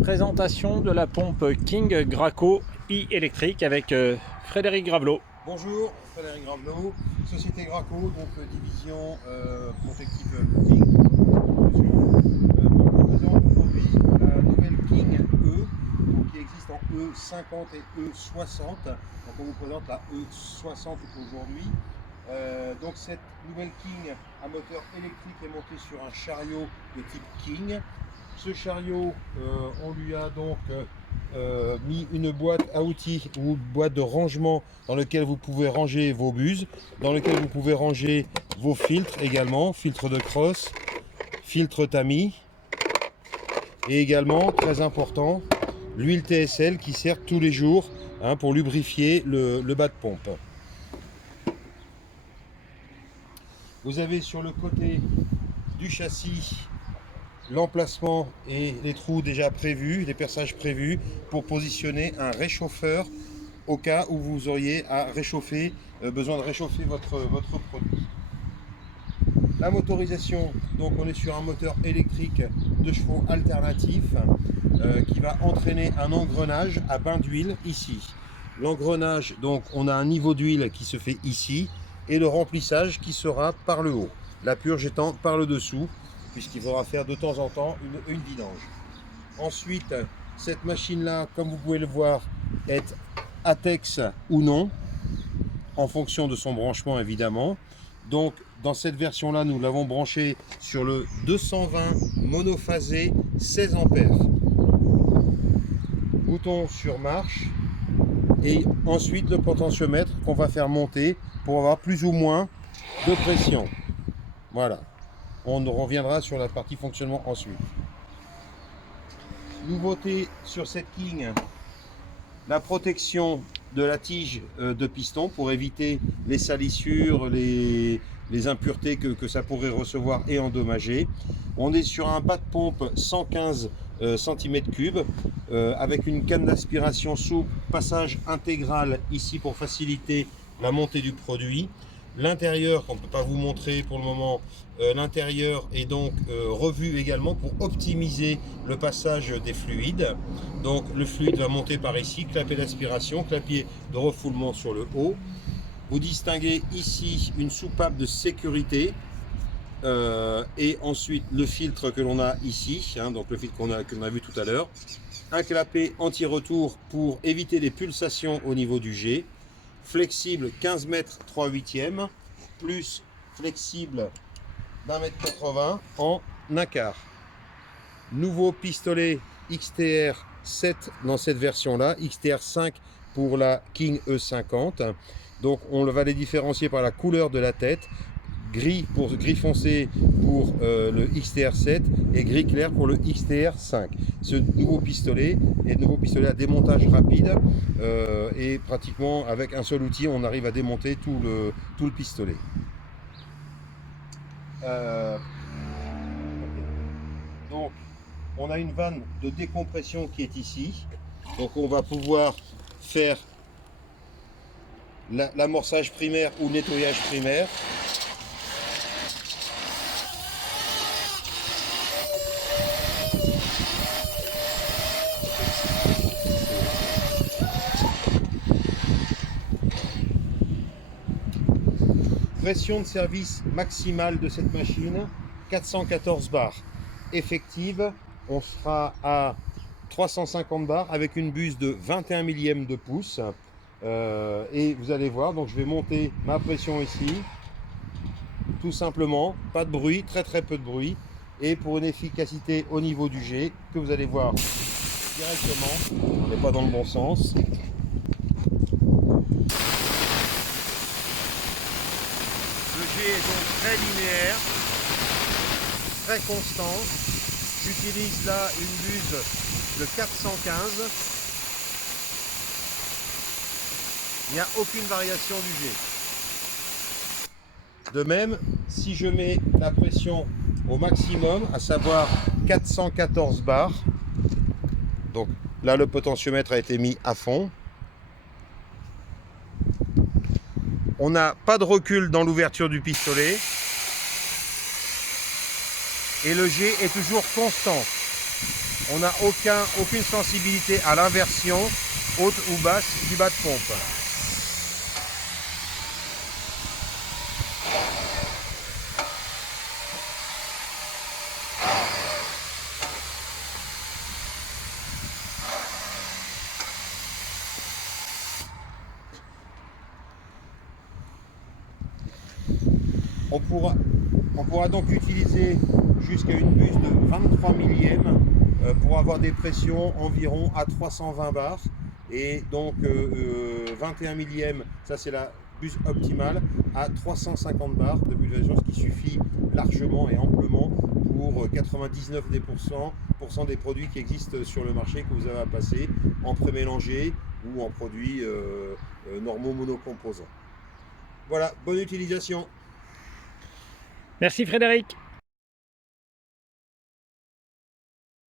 Présentation de la pompe King Graco e-électrique avec Frédéric Gravelot. Bonjour, Frédéric Gravelot, Société Graco, donc division protective coating. On vous présente aujourd'hui la nouvelle King E, donc, qui existe en E50 et E60. Donc on vous présente la E60 aujourd'hui. Donc cette nouvelle King à moteur électrique est montée sur un chariot de type King. Ce chariot, on lui a donc mis une boîte à outils ou une boîte de rangement dans laquelle vous pouvez ranger vos buses, dans lequel vous pouvez ranger vos filtres également, filtres de crosse, filtres tamis, et également, très important, l'huile TSL qui sert tous les jours pour lubrifier le bas de pompe. Vous avez sur le côté du châssis l'emplacement et les trous déjà prévus, les perçages prévus pour positionner un réchauffeur au cas où vous auriez à réchauffer, besoin de réchauffer votre produit. La motorisation, donc on est sur un moteur électrique de chevaux alternatif qui va entraîner un engrenage à bain d'huile ici. L'engrenage, donc on a un niveau d'huile qui se fait ici et le remplissage qui sera par le haut, la purge étant par le dessous, puisqu'il faudra faire de temps en temps une vidange. Ensuite, cette machine-là, comme vous pouvez le voir, est ATEX ou non, en fonction de son branchement évidemment. Donc, dans cette version-là, nous l'avons branché sur le 220 monophasé 16 ampères. Bouton sur marche et ensuite le potentiomètre qu'on va faire monter pour avoir plus ou moins de pression. Voilà. On reviendra sur la partie fonctionnement ensuite. Nouveauté sur cette King, la protection de la tige de piston pour éviter les salissures, les impuretés que ça pourrait recevoir et endommager. On est sur un bas de pompe 115 cm3 avec une canne d'aspiration souple, passage intégral ici pour faciliter la montée du produit. L'intérieur, qu'on ne peut pas vous montrer pour le moment, l'intérieur est donc revu également pour optimiser le passage des fluides. Donc le fluide va monter par ici, clapet d'aspiration, clapier de refoulement sur le haut. Vous distinguez ici une soupape de sécurité et ensuite le filtre que l'on a ici, donc le filtre qu'on a vu tout à l'heure. Un clapet anti-retour pour éviter les pulsations au niveau du jet. Flexible 15 mètres 3/8, plus flexible d'1 mètre 80 en un quart. Nouveau pistolet XTR 7 dans cette version-là, XTR 5 pour la King E50. Donc on va les différencier par la couleur de la tête. Gris foncé pour le XTR 7 et gris clair pour le XTR 5. Ce nouveau pistolet est un nouveau pistolet à démontage rapide et pratiquement avec un seul outil on arrive à démonter tout le pistolet. Donc on a une vanne de décompression qui est ici. Donc on va pouvoir faire l'amorçage primaire ou le nettoyage primaire. Pression de service maximale de cette machine, 414 bars. Effective, on sera à 350 bars avec une buse de 21 millièmes de pouce. Et vous allez voir, donc je vais monter ma pression ici, tout simplement, pas de bruit, très peu de bruit. Et pour une efficacité au niveau du jet, que vous allez voir directement, on n'est pas dans le bon sens. Le jet est donc très linéaire, très constant. J'utilise là une buse de 415. Il n'y a aucune variation du jet. De même, si je mets la pression au maximum, à savoir 414 bars, donc là le potentiomètre a été mis à fond. On n'a pas de recul dans l'ouverture du pistolet. Et le jet est toujours constant. On n'a aucune sensibilité à l'inversion haute ou basse du bas de pompe. On pourra donc utiliser jusqu'à une buse de 23 millièmes pour avoir des pressions environ à 320 bars. Et donc 21 millièmes, ça c'est la buse optimale, à 350 bars de pulvérisation, ce qui suffit largement et amplement pour 99% des produits qui existent sur le marché que vous avez à passer en pré-mélangé ou en produits normaux monocomposants. Voilà, bonne utilisation. Merci Frédéric.